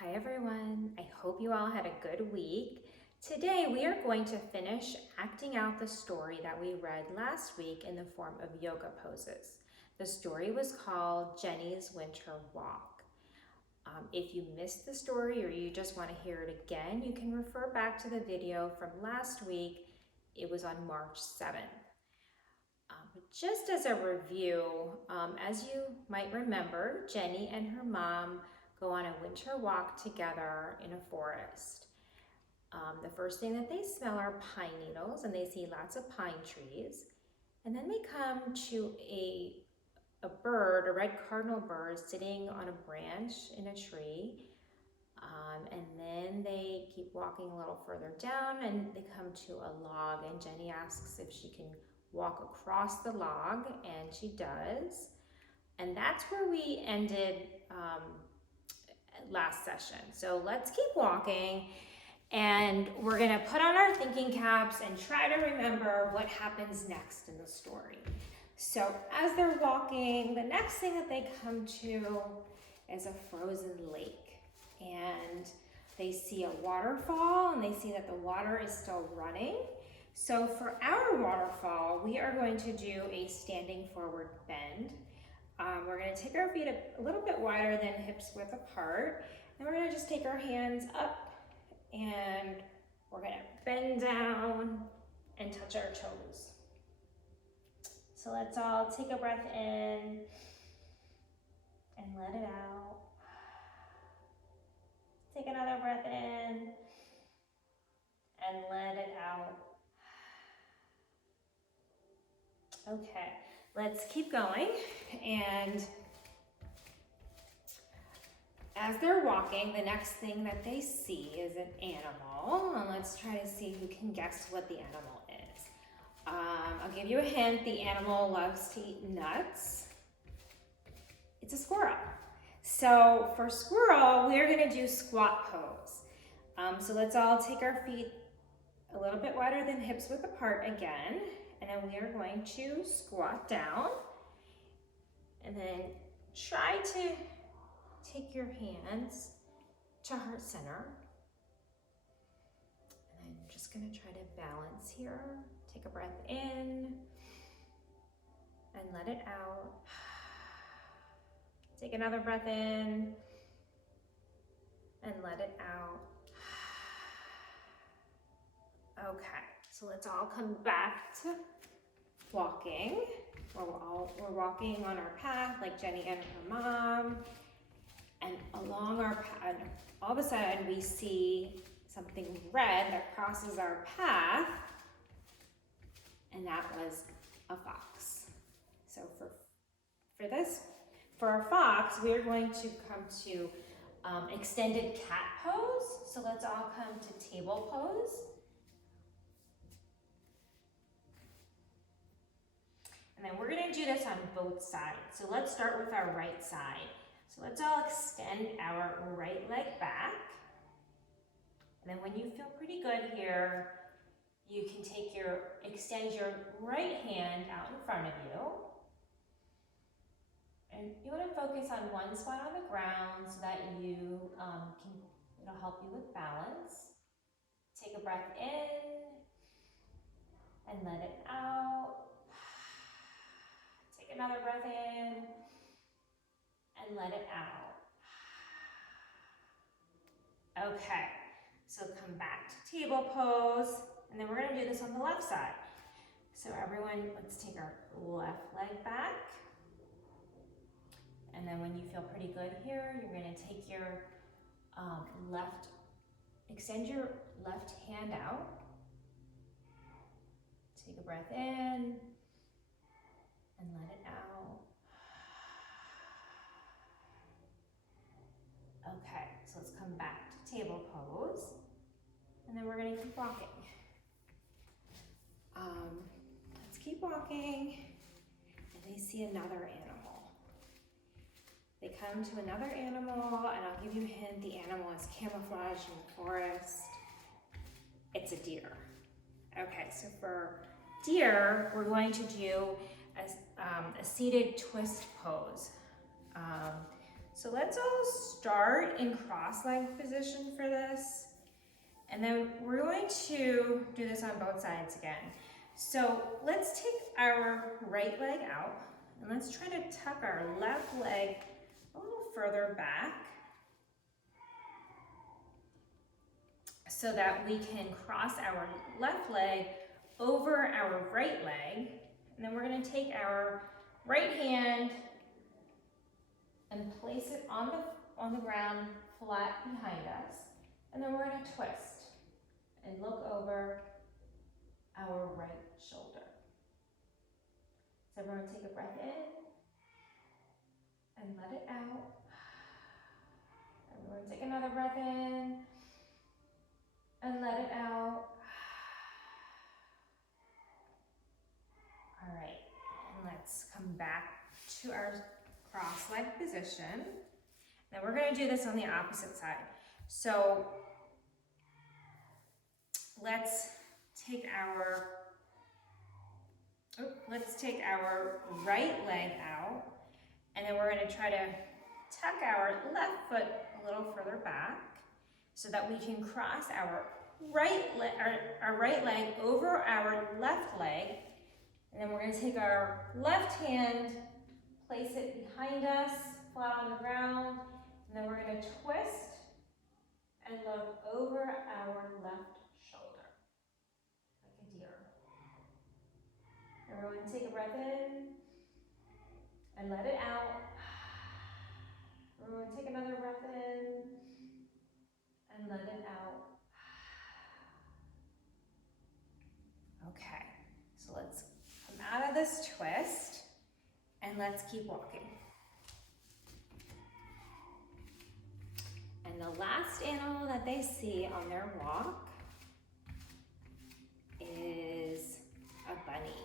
Hi everyone, I hope you all had a good week. Today we are going to finish acting out the story that we read last week in the form of yoga poses. The story was called Jenny's Winter Walk. If you missed the story or you just want to hear it again, you can refer back to the video from last week. It was on March 7th. Just as a review, as you might remember, Jenny and her mom go on a winter walk together in a forest. The first thing that they smell are pine needles, and they see lots of pine trees. And then they come to a bird, a red cardinal bird, sitting on a branch in a tree. And then they keep walking a little further down and they come to a log, and Jenny asks if she can walk across the log, and she does. And that's where we ended last session. So let's keep walking, and we're gonna put on our thinking caps and try to remember what happens next in the story. So as they're walking, the next thing that they come to is a frozen lake. And they see a waterfall, and they see that the water is still running. So for our waterfall, we are going to do a standing forward bend. We're going to take our feet a little bit wider than hips width apart, and we're going to just take our hands up, and we're going to bend down and touch our toes. So let's all take a breath in and let it out. Take another breath in and let it out. Okay, let's keep going. And as they're walking, the next thing that they see is an animal. And let's try to see who can guess what the animal is. I'll give you a hint. The animal loves to eat nuts. It's a squirrel. So for squirrel, we're gonna do squat pose. So let's all take our feet a little bit wider than hips width apart again. And then we are going to squat down. And then try to take your hands to heart center. And I'm just gonna try to balance here. Take a breath in and let it out. Take another breath in and let it out. Okay, so let's all come back to walking. We're walking on our path like Jenny and her mom. And along our path, all of a sudden we see something red that crosses our path. And that was a fox. So for our fox, we are going to come to extended cat pose. So let's all come to table pose. And then we're gonna do this on both sides. So let's start with our right side. So let's all extend our right leg back. And then when you feel pretty good here, you can extend your right hand out in front of you. And you want to focus on one spot on the ground so that it'll help you with balance. Take a breath in and let it out. Take another breath in and let it out. Okay, so come back to table pose, and then we're gonna do this on the left side. So everyone, let's take our left leg back. And then when you feel pretty good here, you're gonna take your extend your left hand out. Take a breath in and let it out. Okay, so let's come back to table pose. And then we're gonna keep walking. Let's keep walking. And they see another animal. They come to another animal, and I'll give you a hint. The animal is camouflaged in the forest. It's a deer. Okay, so for deer, we're going to do a seated twist pose. So let's all start in cross-legged position for this. And then we're going to do this on both sides again. So let's take our right leg out and let's try to tuck our left leg a little further back so that we can cross our left leg over our right leg. And then we're going to take our right hand and place it on the ground flat behind us. And then we're going to twist and look over our right shoulder. So everyone take a breath in and let it out. Everyone take another breath in and let it out. All right, and let's come back to our cross-leg position. Now we're going to do this on the opposite side. So let's take our right leg out, and then we're going to try to tuck our left foot a little further back so that we can cross our right leg over our left leg. And then we're going to take our left hand, place it behind us, flat on the ground, and then we're going to twist and look over our left shoulder, like a deer. Everyone take a breath in and let it out. Everyone take another breath in and let it out. Okay, so let's come out of this twist and let's keep walking. And the last animal that they see on their walk is a bunny.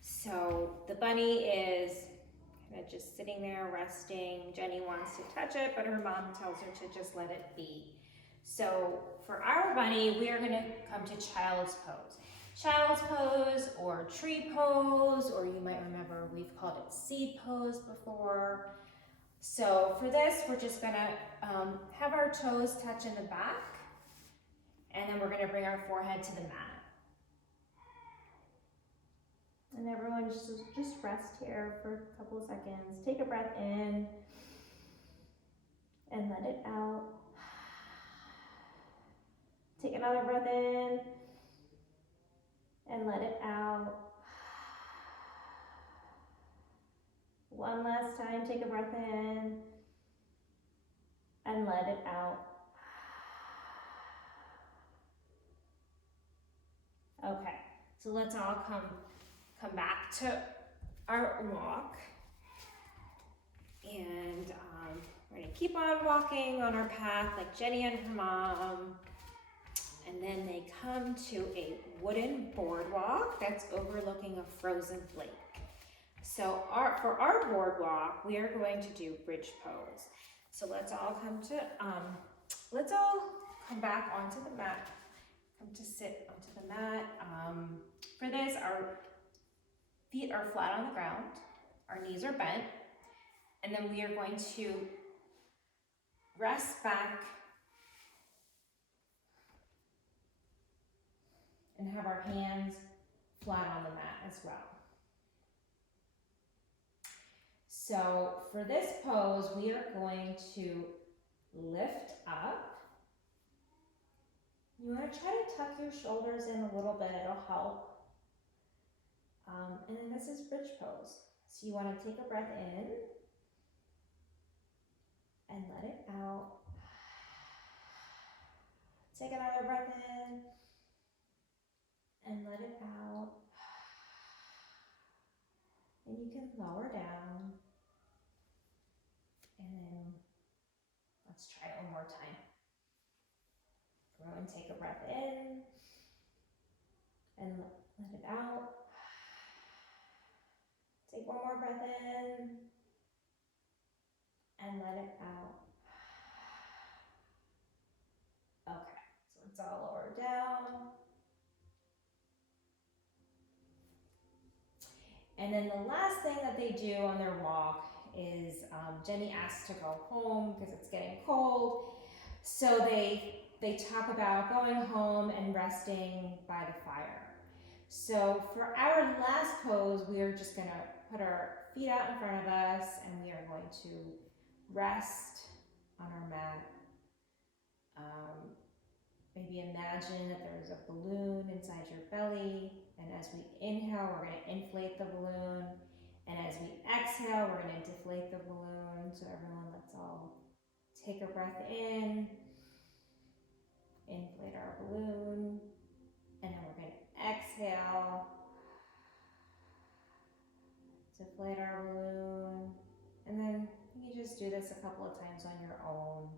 So the bunny is kind of just sitting there resting. Jenny wants to touch it, but her mom tells her to just let it be. So for our bunny, we are going to come to child's pose. Child's pose or tree pose, or you might remember we've called it seed pose before. So for this, we're just going to have our toes touch in the back, and then we're going to bring our forehead to the mat. And everyone just rest here for a couple of seconds. Take a breath in and let it out. Take another breath in and let it out. One last time, take a breath in and let it out. Okay, so let's all come back to our walk. And we're gonna keep on walking on our path like Jenny and her mom. And then they come to a wooden boardwalk that's overlooking a frozen lake. So for our boardwalk, we are going to do bridge pose. So let's all come back onto the mat. Come to sit onto the mat. For this, our feet are flat on the ground. Our knees are bent. And then we are going to rest back and have our hands flat on the mat as well. So for this pose, we are going to lift up. You want to try to tuck your shoulders in a little bit, it'll help. And then this is bridge pose. So you want to take a breath in and let it out. Take another breath in and let it out. And you can lower down. And then let's try it one more time. Everyone take a breath in and let it out. Take one more breath in and let it out. Okay, so it's all lower down. And then the last thing that they do on their walk is Jenny asked to go home because it's getting cold. So they talk about going home and resting by the fire. So for our last pose, we are just gonna put our feet out in front of us and we are going to rest on our mat. Maybe imagine that there's a balloon inside your belly, and as we inhale, we're going to inflate the balloon, and as we exhale, we're going to deflate the balloon. So everyone, let's all take a breath in, inflate our balloon, and then we're going to exhale, deflate our balloon, and then you can just do this a couple of times on your own.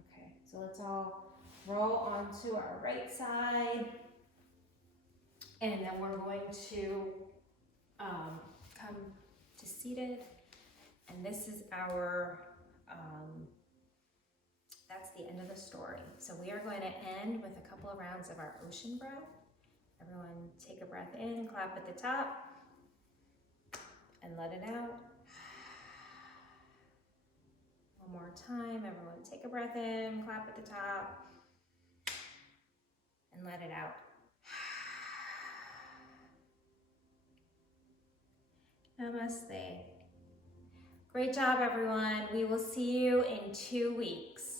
Okay, so let's all roll onto our right side, and then we're going to come to seated, and this is our, that's the end of the story. So we are going to end with a couple of rounds of our ocean breath. Everyone take a breath in, clap at the top, and let it out. One more time, everyone take a breath in, clap at the top, and let it out. Namaste. Great job, everyone. We will see you in 2 weeks.